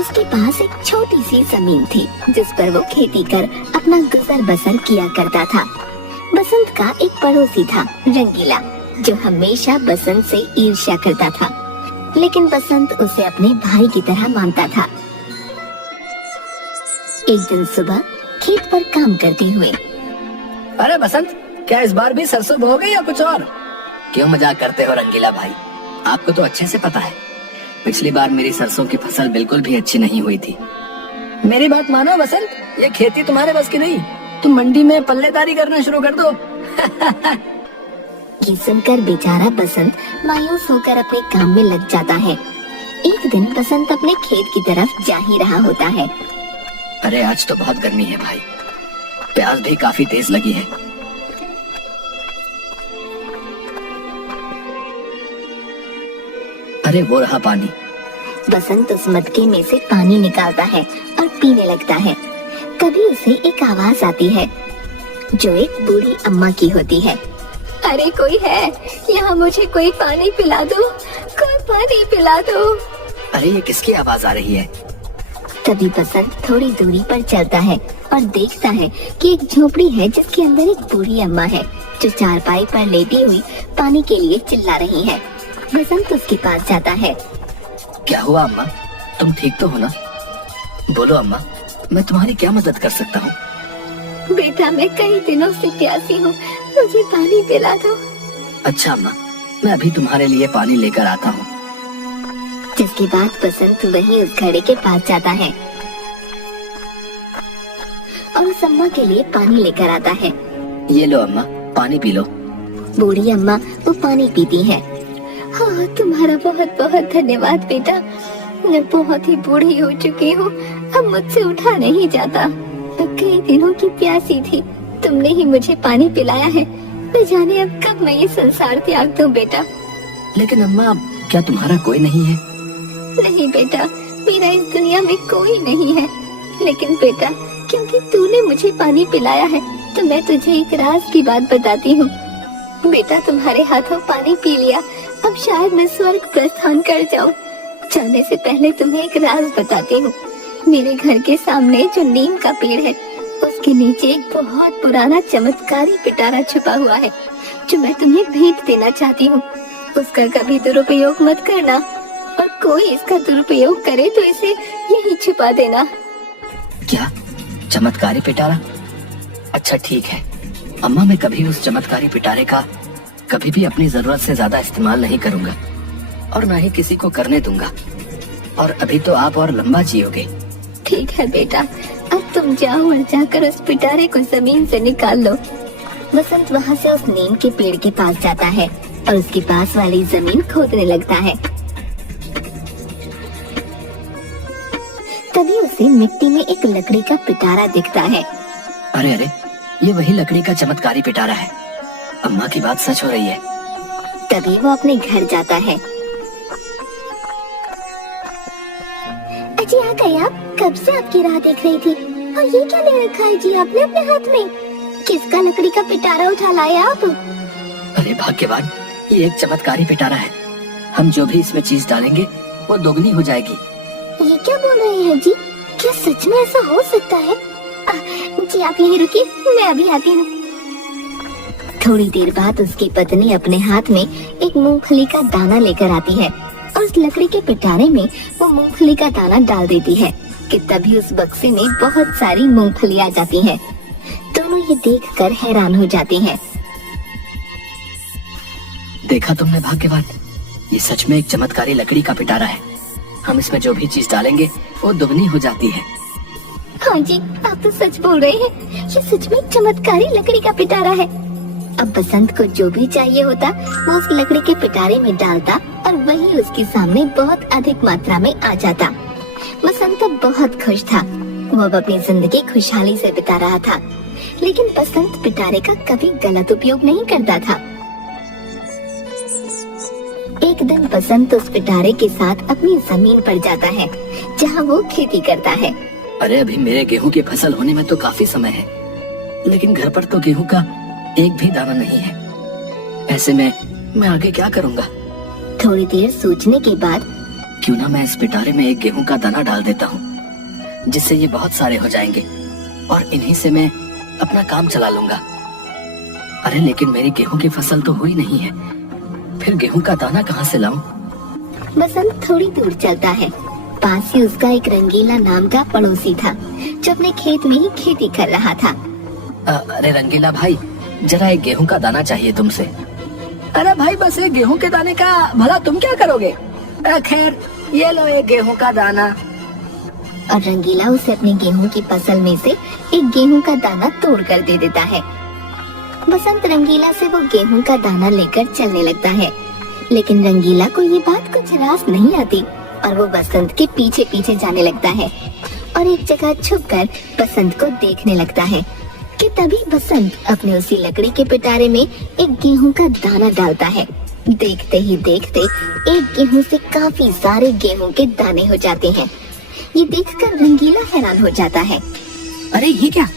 उसके पास एक छोटी सी जमीन थी जिस पर वो खेती कर अपना गुजर बसर किया करता था। बसंत का एक पड़ोसी था रंगीला, जो हमेशा बसंत से ईर्ष्या करता था, लेकिन बसंत उसे अपने भाई की तरह मानता था। एक दिन सुबह खेत पर काम करते हुए, अरे बसंत, क्या इस बार भी सरसों बोओगे या कुछ और? क्यों मजाक करते हो रंगीला भाई? आपको तो अच्छे से पता है पिछली बार मेरी सरसों की फसल बिल्कुल भी अच्छी नहीं हुई थी। मेरी बात मानो बसंत, ये खेती तुम्हारे बस की नहीं। तुम मंडी में पल्लेदारी करना शुरू कर दो। ये सुनकर बेचारा बसंत मायूस होकर अपने काम में लग जाता है। एक दिन बसंत अपने खेत की तरफ जा ही रहा होता है। अरे आज तो बहुत गर्मी है भाई, प्यास भी काफी तेज लगी है। अरे वो रहा पानी। बसंत उस मटके में से पानी निकालता है और पीने लगता है। तभी उसे एक आवाज आती है जो एक बूढ़ी अम्मा की होती है। अरे कोई है यहाँ, मुझे कोई पानी पिला दो, कोई पानी पिला दो। अरे ये किसकी आवाज आ रही है? तभी बसंत थोड़ी दूरी पर चलता है और देखता है कि एक झोपड़ी है जिसके अंदर एक बूढ़ी अम्मा है जो चारपाई पर लेटी हुई पानी के लिए चिल्ला रही है। बसंत उसके पास जाता है। क्या हुआ अम्मा, तुम ठीक तो हो ना? बोलो अम्मा, मैं तुम्हारी क्या मदद कर सकता हूँ? बेटा मैं कई दिनों से प्यासी हूँ, मुझे पानी पिला दो। अच्छा अम्मा, मैं अभी तुम्हारे लिए पानी लेकर आता हूँ। जिसके बाद बसंत वहीं उस घड़े के पास जाता है और उस अम्मा के लिए पानी लेकर आता है। ये लो अम्मा, पानी पी लो। बूढ़ी अम्मा वो पानी पीती है। हाँ, तुम्हारा बहुत बहुत धन्यवाद बेटा, मैं बहुत ही बूढ़ी हो चुकी हूँ, अब मुझसे उठा नहीं जाता। मैं कई दिनों की प्यासी थी, तुमने ही मुझे पानी पिलाया है, न जाने अब कब मैं ये संसार त्याग दूं बेटा। लेकिन अम्मा, क्या तुम्हारा कोई नहीं है? नहीं बेटा, मेरा इस दुनिया में कोई नहीं है, लेकिन बेटा क्योंकि तूने मुझे पानी पिलाया है तो मैं तुझे एक राज की बात बताती हूँ। बेटा तुम्हारे हाथों पानी पी लिया, अब शायद मैं स्वर्ग प्रस्थान कर जाऊँ। जाने से पहले तुम्हें एक राज बताती हूँ। मेरे घर के सामने जो नीम का पेड़ है उसके नीचे एक बहुत पुराना चमत्कारी पिटारा छुपा हुआ है जो मैं तुम्हें भेंट देना चाहती हूँ। उसका कभी दुरुपयोग मत करना, और कोई इसका दुरुपयोग करे तो इसे यहीं छुपा देना। क्या चमत्कारी पिटारा? अच्छा ठीक है अम्मा, मैं कभी उस चमत्कारी पिटारे का कभी भी अपनी जरूरत से ज्यादा इस्तेमाल नहीं करूंगा और ना ही किसी को करने दूंगा। और अभी तो आप और लंबा जियोगे। ठीक है बेटा, अब तुम जाओ और जाकर उस पिटारे को जमीन से निकाल लो। बसंत वहाँ से उस नीम के पेड़ के पास जाता है और उसके पास वाली जमीन खोदने लगता है। तभी उसे मिट्टी में एक लकड़ी का पिटारा दिखता है। अरे अरे, ये वही लकड़ी का चमत्कारी पिटारा है। अम्मा की बात सच हो रही है। तभी वो अपने घर जाता है। अजी आ गए आप, कब से आपकी राह देख रही थी। और ये क्या ले रखा है जी आपने अपने हाथ में? किसका लकड़ी का पिटारा उठा लाए आप? अरे भाग्यवान, ये एक चमत्कारी पिटारा है। हम जो भी इसमें चीज डालेंगे वो दोगुनी हो जाएगी। ये क्या बोल रहे हैं जी? क्या सच में ऐसा हो सकता है? जी आप यहीं रुकिए, मैं अभी आती हूँ। थोड़ी देर बाद उसकी पत्नी अपने हाथ में एक मूंगफली का दाना लेकर आती है और उस लकड़ी के पिटारे में वो मूंगफली का दाना डाल देती है कि तभी उस बक्से में बहुत सारी मूंगफली आ जाती हैं। दोनों ये देखकर हैरान हो जाते हैं। देखा तुमने भाग्यवान, ये सच में एक चमत्कारी लकड़ी का पिटारा है। हम इसमें जो भी चीज डालेंगे वो दुगनी हो जाती है। हाँ जी, आप तो सच बोल रहे हैं, ये सच में चमत्कारी लकड़ी का पिटारा है। अब बसंत को जो भी चाहिए होता वो उस लकड़ी के पिटारे में डालता और वही उसके सामने बहुत अधिक मात्रा में आ जाता। बसंत अब बहुत खुश था, वो अब अपनी जिंदगी खुशहाली से बिता रहा था। लेकिन बसंत पिटारे का कभी गलत उपयोग नहीं करता था। एक दिन बसंत उस पिटारे के साथ अपनी जमीन पर जाता है जहाँ वो खेती करता है। अरे अभी मेरे गेहूं की फसल होने में तो काफी समय है, लेकिन घर पर तो गेहूं का एक भी दाना नहीं है। ऐसे में मैं आगे क्या करूंगा? थोड़ी देर सोचने के बाद क्यों ना मैं इस पिटारे में एक गेहूं का दाना डाल देता हूँ, जिससे ये बहुत सारे हो जाएंगे और इन्हीं से मैं अपना काम चला लूंगा। अरे लेकिन मेरी गेहूं की फसल तो हुई नहीं है, फिर गेहूं का दाना कहाँ से लाऊं? बसंत थोड़ी दूर चलता है। पास ही उसका एक रंगीला नाम का पड़ोसी था, जो अपने खेत में ही खेती कर रहा था। अरे रंगीला भाई, जरा एक गेहूं का दाना चाहिए तुमसे। अरे भाई, बस एक गेहूं के दाने का भला तुम क्या करोगे? खैर, ये लो एक गेहूं का दाना। और रंगीला उसे अपनी गेहूं की फसल में से एक गेहूं का दाना तोड़ कर दे देता है। बसंत रंगीला से वो गेहूं का दाना लेकर चलने लगता है, लेकिन रंगीला को ये बात कुछ रास नहीं आती और वो बसंत के पीछे पीछे जाने लगता है और एक जगह छुपकर बसंत को देखने लगता है कि तभी बसंत अपने उसी लकड़ी के पिटारे में एक गेहूं का दाना डालता है। देखते ही देखते एक गेहूं से काफी सारे गेहूं के दाने हो जाते हैं। ये देखकर रंगीला हैरान हो जाता है। अरे ये क्या?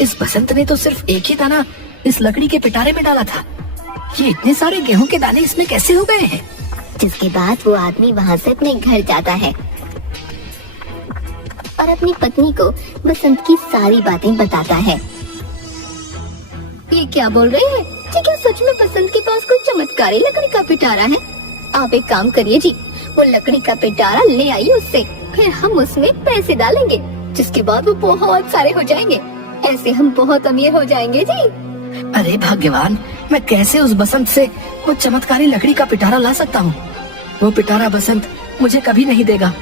इस बसंत ने तो सिर्फ एक ही दाना इस लकड़ी के पिटारे में डाला था। ये इतने सारे गेहूं के दाने इसमें कैसे हो गए हैं? जिसके बाद वो आदमी वहाँ से अपने घर जाता है और अपनी पत्नी को बसंत की सारी बातें बताता है। ये क्या बोल रही है जी? क्या सच में बसंत के पास कोई चमत्कारी लकड़ी का पिटारा है? आप एक काम करिए जी, वो लकड़ी का पिटारा ले आइए उससे, फिर हम उसमें पैसे डालेंगे, जिसके बाद वो बहुत सारे हो जाएंगे। ऐसे हम बहुत अमीर हो जाएंगे जी। अरे भाग्यवान, मैं कैसे उस बसंत से वो चमत्कारी लकड़ी का पिटारा ला सकता हूँ? वो पिटारा बसंत मुझे कभी नहीं देगा।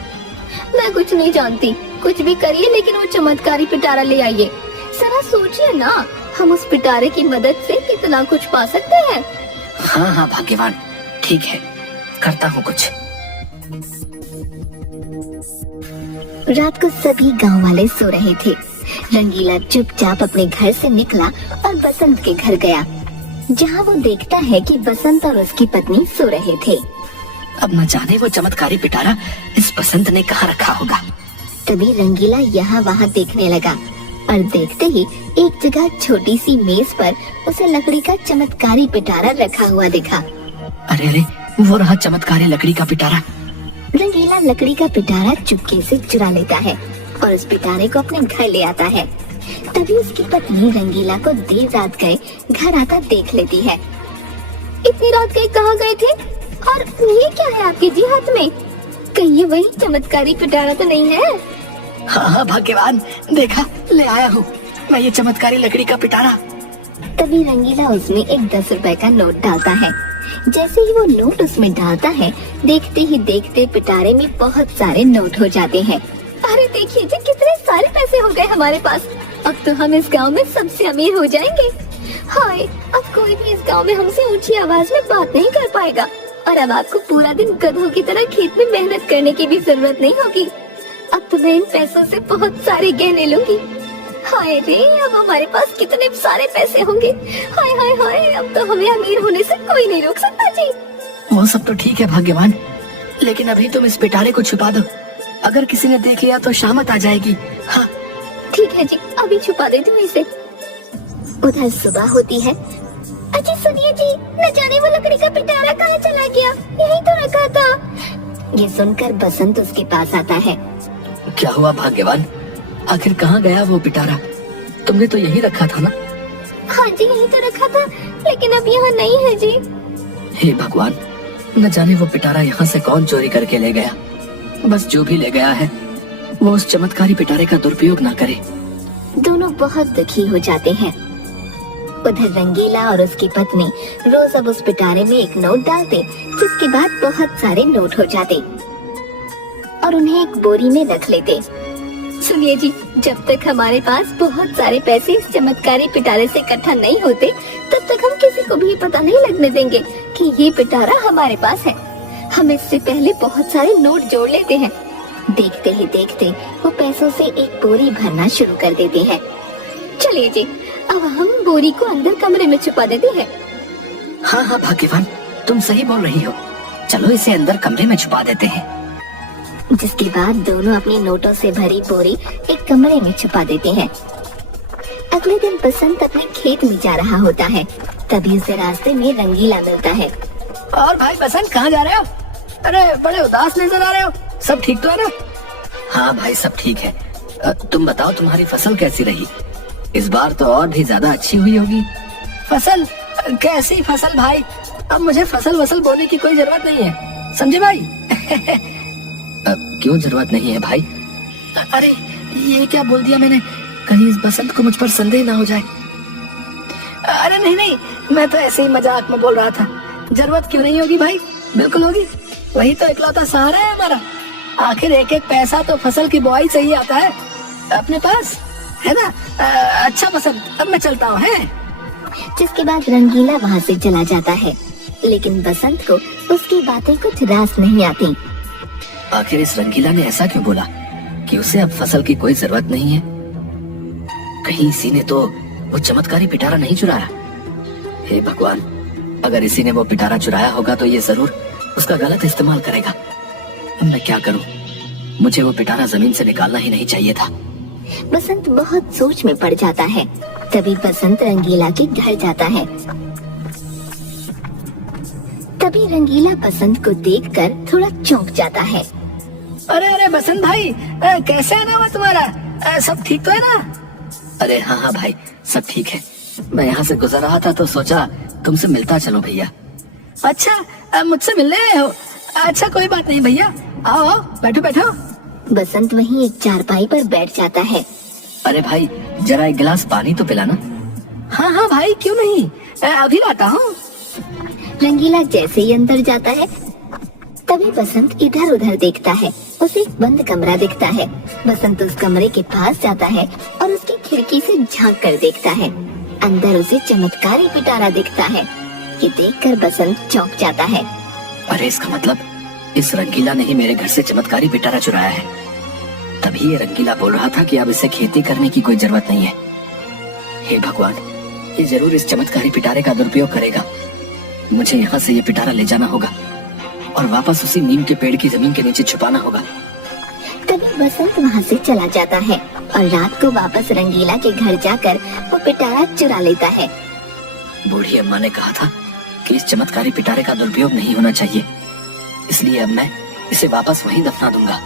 मैं कुछ नहीं जानती, कुछ भी करिए, लेकिन वो चमत्कारी पिटारा ले आइए। जरा सोचिए ना, हम उस पिटारे की मदद से कितना कुछ पा सकते हैं। हाँ हाँ भाग्यवान, ठीक है, करता हूँ कुछ। रात को सभी गांव वाले सो रहे थे। रंगीला चुपचाप अपने घर से निकला और बसंत के घर गया, जहां वो देखता है कि बसंत और उसकी पत्नी सो रहे थे। अब न जाने वो चमत्कारी पिटारा इस बसंत ने कहाँ रखा होगा। तभी रंगीला यहाँ वहाँ देखने लगा और देखते ही एक जगह छोटी सी मेज पर उसे लकड़ी का चमत्कारी पिटारा रखा हुआ दिखा। अरे अरे, वो रहा चमत्कारी लकड़ी का पिटारा। रंगीला लकड़ी का पिटारा चुपके से चुरा लेता है और उस पिटारे को अपने घर ले आता है। तभी उसकी पत्नी रंगीला को देर रात गए घर आता देख लेती है। इतनी रात गए कहाँ गए थे? और ये क्या है आपके जी हाथ में? कहीं ये वही चमत्कारी पिटारा तो नहीं है? हाँ हाँ भाग्यवान, देखा, ले आया हूँ मैं ये चमत्कारी लकड़ी का पिटारा। तभी रंगीला उसमें एक 10 रुपए का नोट डालता है। जैसे ही वो नोट उसमें डालता है, देखते ही देखते पिटारे में बहुत सारे नोट हो जाते हैं। अरे देखिए जी, कितने सारे पैसे हो गए हमारे पास। अब तो हम इस गांव में सबसे अमीर हो जाएंगे। हाय, अब कोई भी इस गांव में हमसे ऊंची आवाज में बात नहीं कर पाएगा और अब आपको पूरा दिन गधों की तरह खेत में मेहनत करने की भी जरूरत नहीं होगी। अब तो मैं इन पैसों से बहुत सारे गहने लूंगी। हाय रे, अब हमारे पास कितने सारे पैसे होंगे। हाय हाय हाय, अब तो हमें अमीर होने से कोई नहीं रोक सकता जी। वो सब तो ठीक है भाग्यवान, लेकिन अभी तुम इस पिटारे को छुपा दो। अगर किसी ने देख लिया तो शामत आ जाएगी। हाँ ठीक है जी, अभी छुपा देती हूँ इसे। उधर सुबह होती है। अजी सुनिए जी, न जाने वो लकड़ी का पिटारा कहाँ चला गया, यहीं तो रखा था। ये सुनकर बसंत उसके पास आता है। क्या हुआ भाग्यवान, आखिर कहाँ गया वो पिटारा? तुमने तो यही रखा था ना? हाँ जी, यहीं तो रखा था, लेकिन अब यहाँ नहीं है जी। हे भगवान, न जाने वो पिटारा यहाँ से कौन चोरी करके ले गया। बस जो भी ले गया है वो उस चमत्कारी पिटारे का दुरुपयोग ना करे। दोनों बहुत दुखी हो जाते हैं। उधर रंगीला और उसकी पत्नी रोज अब उस पिटारे में एक नोट डालते, जिसके बाद बहुत सारे नोट हो जाते और उन्हें एक बोरी में रख लेते। सुनिए जी, जब तक हमारे पास बहुत सारे पैसे इस चमत्कारी पिटारे से इकट्ठा नहीं होते, तब तक हम किसी को भी पता नहीं लगने देंगे कि ये पिटारा हमारे पास है। हम इससे पहले बहुत सारे नोट जोड़ लेते हैं। देखते ही देखते वो पैसों से एक बोरी भरना शुरू कर देते हैं। चलिए जी, अब हम बोरी को अंदर कमरे में छुपा देते हैं। हाँ हाँ भाग्यवान, तुम सही बोल रही हो, चलो इसे अंदर कमरे में छुपा देते हैं। जिसके बाद दोनों अपनी नोटों से भरी बोरी एक कमरे में छुपा देते हैं। अगले दिन बसंत अपने खेत में जा रहा होता है, तभी उसे रास्ते में रंगीला मिलता है। और भाई बसंत, कहाँ जा रहे हो? अरे बड़े उदास नजर आ रहे हो, सब ठीक तो है ना? हाँ भाई सब ठीक है। तुम बताओ तुम्हारी फसल कैसी रही? इस बार तो और भी ज्यादा अच्छी हुई होगी। फसल? कैसी फसल भाई? अब मुझे फसल वसल बोने की कोई जरूरत नहीं है, समझे भाई? क्यों जरूरत नहीं है भाई? अरे ये क्या बोल दिया मैंने, कहीं इस बसंत को मुझ पर संदेह ना हो जाए। अरे नहीं नहीं, मैं तो ऐसे ही मजाक में बोल रहा था। जरूरत क्यों नहीं होगी भाई, बिल्कुल होगी। वही तो इकलौता सहारा है हमारा। आखिर एक एक पैसा तो फसल की बुआई से ही आता है अपने पास, है ना? अच्छा बसंत, अब मैं चलता हूँ, है? जिसके बाद रंगीला वहाँ से चला जाता है, लेकिन बसंत को उसकी बातें कुछ रास नहीं आती। आखिर इस रंगीला ने ऐसा क्यों बोला कि उसे अब फसल की कोई जरूरत नहीं है? कहीं इसी ने तो वो चमत्कारी पिटारा नहीं चुराया? हे भगवान, अगर इसी ने वो पिटारा चुराया होगा तो ये जरूर उसका गलत इस्तेमाल करेगा। अब मैं क्या करूं? मुझे वो पिटारा जमीन से निकालना ही नहीं चाहिए था। बसंत बहुत सोच में पड़ जाता है। तभी बसंत रंगीला के घर जाता है। तभी रंगीला बसंत को देखकर थोड़ा चौंक जाता है। अरे अरे बसंत भाई, कैसे आना हुआ तुम्हारा? सब ठीक तो है ना? अरे हाँ हाँ भाई, सब ठीक है। मैं यहाँ से गुजर रहा था तो सोचा तुमसे मिलता चलो भैया। अच्छा, मुझसे मिलने आए हो? अच्छा कोई बात नहीं भैया, आओ आओ, बैठो बैठो। बसंत वहीं एक चारपाई पर बैठ जाता है। अरे भाई जरा एक गिलास पानी तो पिलाना। हाँ हाँ भाई, क्यों नहीं, अभी लाता हूँ। रंगीला जैसे ही अंदर जाता है, तभी बसंत इधर उधर देखता है। उसे एक बंद कमरा दिखता है। बसंत उस कमरे के पास जाता है और उसकी खिड़की से झांक कर देखता है। अंदर उसे चमत्कारी पिटारा दिखता है। ये देखकर बसंत चौंक जाता है। अरे इसका मतलब इस रंगीला ने ही मेरे घर से चमत्कारी पिटारा चुराया है। तभी ये रंगीला बोल रहा था कि अब इसे खेती करने की कोई जरूरत नहीं है। हे भगवान, ये जरूर इस चमत्कारी पिटारे का दुरुपयोग करेगा। मुझे यहाँ से ये पिटारा ले जाना होगा और वापस उसी नीम के पेड़ की जमीन के नीचे छुपाना होगा। तभी बसंत वहाँ से चला जाता है और रात को वापस रंगीला के घर जाकर वो पिटारा चुरा लेता है। बूढ़ी अम्मा ने कहा था कि इस चमत्कारी पिटारे का दुरुपयोग नहीं होना चाहिए, इसलिए अब मैं इसे वापस वहीं दफना दूंगा।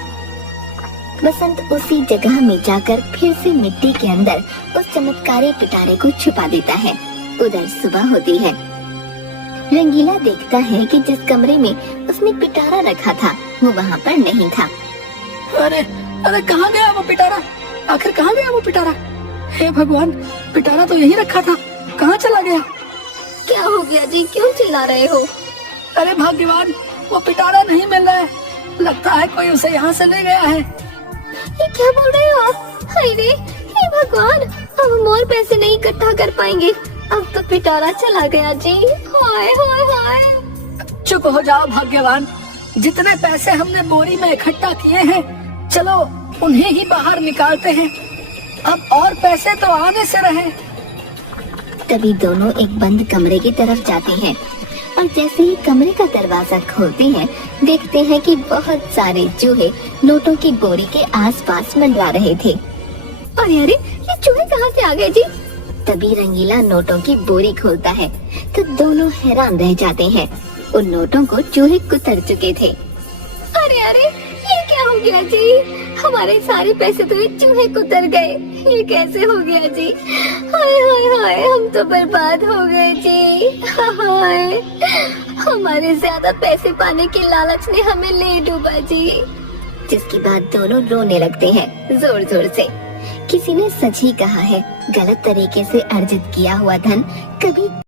बसंत उसी जगह में जाकर फिर से मिट्टी के अंदर उस चमत्कारी पिटारे को छुपा देता है। उधर सुबह होती है। रंगीला देखता है कि जिस कमरे में उसने पिटारा रखा था वो वहाँ पर नहीं था। अरे अरे कहाँ गया वो पिटारा? आखिर कहाँ गया वो पिटारा? हे भगवान, पिटारा तो यहीं रखा था, कहाँ चला गया? क्या हो गया जी, क्यों चिल्ला रहे हो? अरे भाग्यवान, वो पिटारा नहीं मिल रहा है। लगता है कोई उसे यहाँ से ले गया है। ये क्या बोल रहे हो आप? हाय रे, हे भगवान, अब हम और पैसे नहीं इकट्ठा कर पाएंगे। अब तो पिटारा चला गया जी। हाय हाय हाय। चुप हो जाओ भाग्यवान, जितने पैसे हमने बोरी में इकट्ठा किए हैं, चलो उन्हें ही बाहर निकालते हैं। अब और पैसे तो आने से रहे। तभी दोनों एक बंद कमरे की तरफ जाते हैं और जैसे ही कमरे का दरवाजा खोलते हैं, देखते हैं कि बहुत सारे चूहे नोटों की बोरी के आसपास मंडरा रहे थे। अरे अरे, ये चूहे कहाँ से आ गए जी? तभी रंगीला नोटों की बोरी खोलता है तो दोनों हैरान रह जाते हैं। उन नोटों को चूहे कुतर चुके थे। अरे अरे, ये क्या हो गया जी? हमारे सारे पैसे तो ये चूहे कुतर गए। ये कैसे हो गया जी? हाय हाय हाय, हम तो बर्बाद हो गए जी। हाय, हमारे ज्यादा पैसे पाने के लालच ने हमें ले डूबा जी। जिसके बाद दोनों रोने लगते हैं जोर जोर से। किसी ने सच ही कहा है, गलत तरीके से अर्जित किया हुआ धन कभी